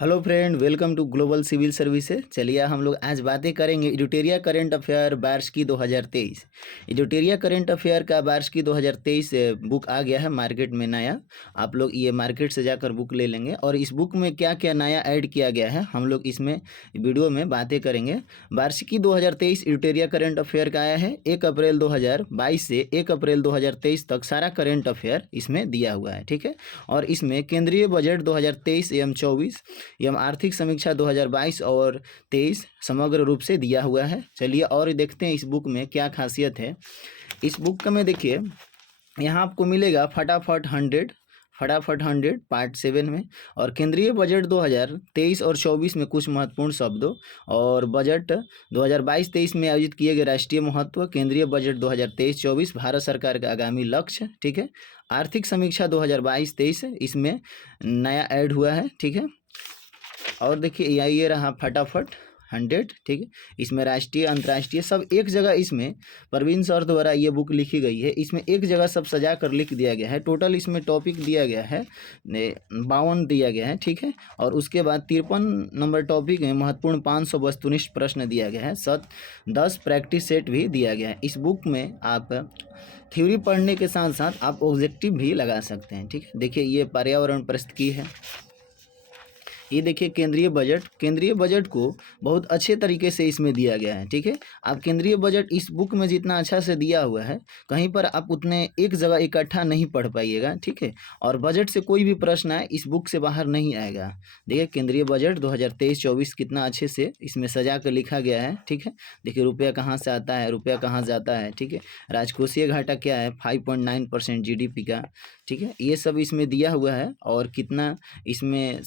Hello friend, welcome to global civil services. चलिए हम लोग आज बातें करेंगे एडिटोरिया करंट अफेयर वार्षिकी 2023। एडिटोरिया करंट अफेयर का वार्षिकी 2023 बुक आ गया है मार्केट में नया। आप लोग ये मार्केट से जाकर बुक ले लेंगे और इस बुक में क्या क्या नया ऐड किया गया है हम लोग इसमें वीडियो में बातें करेंगे। वार्षिकी 2023 एडिटोरिया करंट अफेयर का आया है 1 अप्रैल 2022 से 1 अप्रैल 2023 तक सारा करंट अफेयर इसमें दिया हुआ है, ठीक है। और इसमें केंद्रीय बजट 2023 एवं 24 एवं आर्थिक समीक्षा 2022 और 23 समग्र रूप से दिया हुआ है। चलिए और देखते हैं इस बुक में क्या खासियत है। इस बुक का में देखिए यहाँ आपको मिलेगा फटाफट 100 पार्ट 7 में, और केंद्रीय बजट 2023 और 24 में कुछ महत्वपूर्ण शब्दों, और बजट 2022-23 में आयोजित किए गए राष्ट्रीय महत्व, केंद्रीय बजट 2023-24 भारत सरकार का आगामी लक्ष्य, ठीक है। आर्थिक समीक्षा 2022-23 इसमें नया ऐड हुआ है, ठीक है। और देखिए ये रहा फटाफट 100, ठीक है। इसमें राष्ट्रीय अंतर्राष्ट्रीय सब एक जगह इसमें प्रवीण सर द्वारा ये बुक लिखी गई है। इसमें एक जगह सब सजा कर लिख दिया गया है। टोटल इसमें टॉपिक दिया गया है 52 दिया गया है, ठीक है। और उसके बाद 53 नंबर टॉपिक में महत्वपूर्ण 500 वस्तुनिष्ठ प्रश्न दिया गया है। 10 प्रैक्टिस सेट भी दिया गया है। इस बुक में आप थ्योरी पढ़ने के साथ साथ आप ऑब्जेक्टिव भी लगा सकते हैं, ठीक है। देखिए ये पर्यावरण पारिस्थितिकी है। ये देखिए केंद्रीय बजट को बहुत अच्छे तरीके से इसमें दिया गया है, ठीक है। आप केंद्रीय बजट इस बुक में जितना अच्छा से दिया हुआ है कहीं पर आप उतने एक जगह इकट्ठा नहीं पढ़ पाइएगा, ठीक है। और बजट से कोई भी प्रश्न आए इस बुक से बाहर नहीं आएगा। देखिए केंद्रीय बजट 2023-24 कितना अच्छे से इसमें सजा कर लिखा गया है, ठीक है। देखिए रुपया कहाँ से आता है, रुपया कहाँ जाता है, ठीक है। राजकोषीय घाटा क्या है 5.9% GDP का, ठीक है। ये सब इसमें दिया हुआ है। और कितना इसमें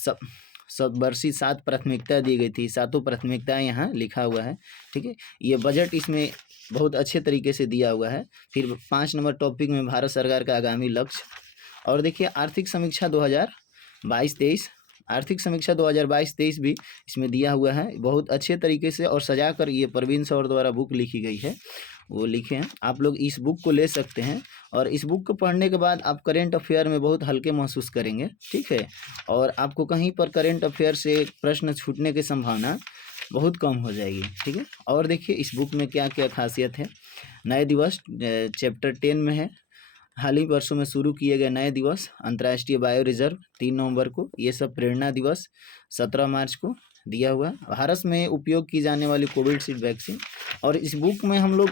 सब वर्षीय 7 प्राथमिकता दी गई थी, 7 प्राथमिकता यहाँ लिखा हुआ है, ठीक है। ये बजट इसमें बहुत अच्छे तरीके से दिया हुआ है। फिर 5 नंबर टॉपिक में भारत सरकार का आगामी लक्ष्य। और देखिए आर्थिक समीक्षा 2022-23 भी इसमें दिया हुआ है बहुत अच्छे तरीके से। और सजा कर ये प्रवीण सर द्वारा बुक लिखी गई है, वो लिखे हैं। आप लोग इस बुक को ले सकते हैं और इस बुक को पढ़ने के बाद आप करेंट अफेयर में बहुत हल्के महसूस करेंगे, ठीक है। और आपको कहीं पर करेंट अफेयर से प्रश्न छूटने की संभावना बहुत कम हो जाएगी, ठीक है। और देखिए इस बुक में क्या क्या खासियत है। नए दिवस चैप्टर 10 में है। हाल ही वर्षों में शुरू किए गए नए दिवस, अंतर्राष्ट्रीय बायो रिजर्व 3 नवंबर को, ये सब प्रेरणा दिवस 17 मार्च को दिया हुआ है। भारत में उपयोग की जाने वाली कोविशील्ड वैक्सीन। और इस बुक में हम लोग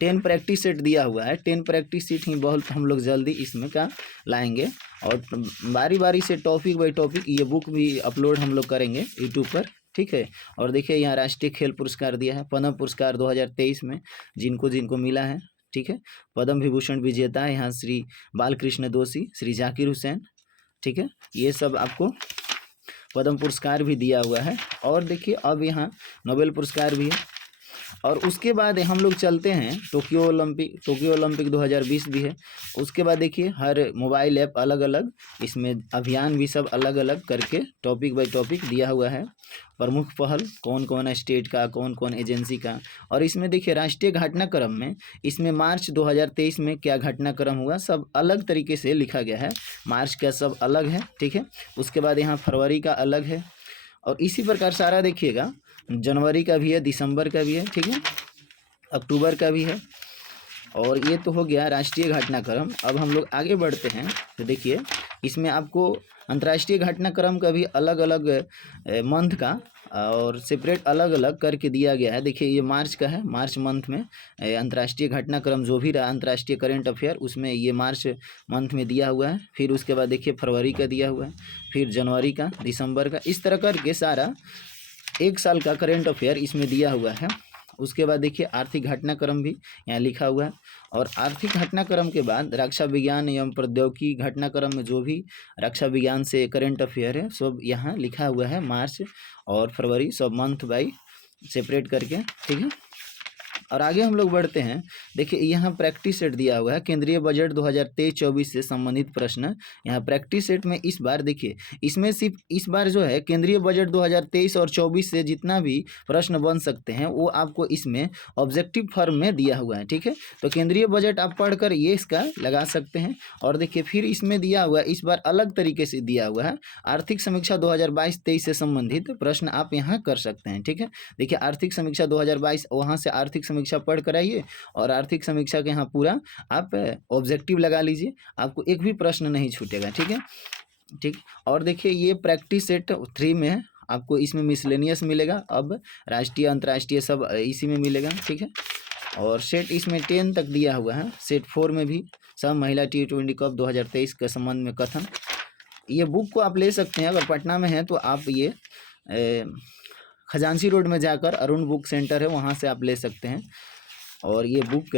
10 प्रैक्टिस सेट दिया हुआ है। 10 प्रैक्टिस सेट ही बहुत हम लोग जल्दी इसमें का लाएंगे। और बारी बारी से टॉपिक बाई टॉपिक ये बुक भी अपलोड हम लोग करेंगे यूट्यूब पर, ठीक है। और देखिए यहाँ राष्ट्रीय खेल पुरस्कार दिया है, पद्म पुरस्कार 2023 में जिनको जिनको मिला है, ठीक है। पद्म विभूषण विजेता है यहाँ श्री बालकृष्ण दोषी, श्री जाकिर हुसैन, ठीक है। ये सब आपको पद्म पुरस्कार भी दिया हुआ है। और देखिए अब यहाँ नोबेल पुरस्कार भी है। और उसके बाद हम लोग चलते हैं टोक्यो ओलंपिक 2020 भी है। उसके बाद देखिए हर मोबाइल ऐप अलग अलग, इसमें अभियान भी सब अलग अलग करके टॉपिक बाय टॉपिक दिया हुआ है। प्रमुख पहल कौन कौन है स्टेट का, कौन कौन एजेंसी का। और इसमें देखिए राष्ट्रीय घटनाक्रम में इसमें मार्च 2023 में क्या घटनाक्रम हुआ सब अलग तरीके से लिखा गया है। मार्च का सब अलग है, ठीक है। उसके बाद यहाँ फरवरी का अलग है। और इसी प्रकार सारा देखिएगा, जनवरी का भी है, दिसंबर का भी है, ठीक है, अक्टूबर का भी है। और ये तो हो गया राष्ट्रीय घटनाक्रम। अब हम लोग आगे बढ़ते हैं तो देखिए इसमें आपको अंतर्राष्ट्रीय घटनाक्रम का भी अलग अलग मंथ का और सेपरेट अलग अलग करके दिया गया है। देखिए ये मार्च का है, मार्च मंथ में अंतर्राष्ट्रीय घटनाक्रम जो भी रहा अंतर्राष्ट्रीय करंट अफेयर उसमें ये मार्च मंथ में दिया हुआ है। फिर उसके बाद देखिए फरवरी का दिया हुआ है, फिर जनवरी का, दिसंबर का, इस तरह करके सारा एक साल का करंट अफेयर इसमें दिया हुआ है। उसके बाद देखिए आर्थिक घटनाक्रम भी यहाँ लिखा हुआ है। और आर्थिक घटनाक्रम के बाद रक्षा विज्ञान एवं प्रौद्योगिकी घटनाक्रम में जो भी रक्षा विज्ञान से करंट अफेयर है सब यहाँ लिखा हुआ है, मार्च और फरवरी सब मंथ बाई सेपरेट करके, ठीक है। और आगे हम लोग बढ़ते हैं। देखिए यहाँ प्रैक्टिस सेट दिया हुआ है, केंद्रीय बजट 2023-24 से संबंधित प्रश्न। यहाँ प्रैक्टिस सेट में इस बार देखिए, इसमें सिर्फ इस बार जो है केंद्रीय बजट 2023 और 24 से जितना भी प्रश्न बन सकते हैं वो आपको इसमें ऑब्जेक्टिव फॉर्म में दिया हुआ है, ठीक है। तो केंद्रीय बजट आप पढ़कर ये इसका लगा सकते हैं। और देखिए फिर इसमें दिया हुआ है, इस बार अलग तरीके से दिया हुआ है, आर्थिक समीक्षा 2022-23 से संबंधित प्रश्न आप यहाँ कर सकते हैं, ठीक है। देखिए आर्थिक समीक्षा 2022, वहाँ से आर्थिक समीक्षा पढ़ कर आइए और आर्थिक समीक्षा के यहाँ पूरा आप ऑब्जेक्टिव लगा लीजिए, आपको एक भी प्रश्न नहीं छूटेगा, ठीक है। ठीक, और देखिए ये प्रैक्टिस सेट 3 में है, आपको इसमें मिसलेनियस मिलेगा, अब राष्ट्रीय अंतर्राष्ट्रीय सब इसी में मिलेगा, ठीक है। और सेट इसमें 10 तक दिया हुआ है, सेट 4 में भी सब महिला T20 कप 2023 के संबंध में कथन। ये बुक को आप ले सकते हैं, अगर पटना में है तो आप ये खजांची रोड में जाकर अरुण बुक सेंटर है, वहाँ से आप ले सकते हैं। और ये बुक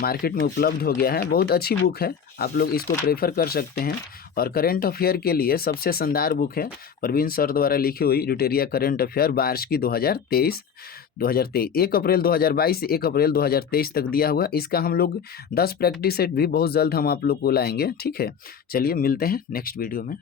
मार्केट में उपलब्ध हो गया है, बहुत अच्छी बुक है, आप लोग इसको प्रेफर कर सकते हैं। और करंट अफेयर के लिए सबसे शानदार बुक है प्रवीण सर द्वारा लिखी हुई एडिटोरिया करंट अफेयर वार्षिकी 2023 1 अप्रैल 2022 से 1 अप्रैल 2023 तक दिया हुआ। इसका हम लोग 10 प्रैक्टिस सेट भी बहुत जल्द हम आप लोग को लाएंगे, ठीक है। चलिए मिलते हैं नेक्स्ट वीडियो में।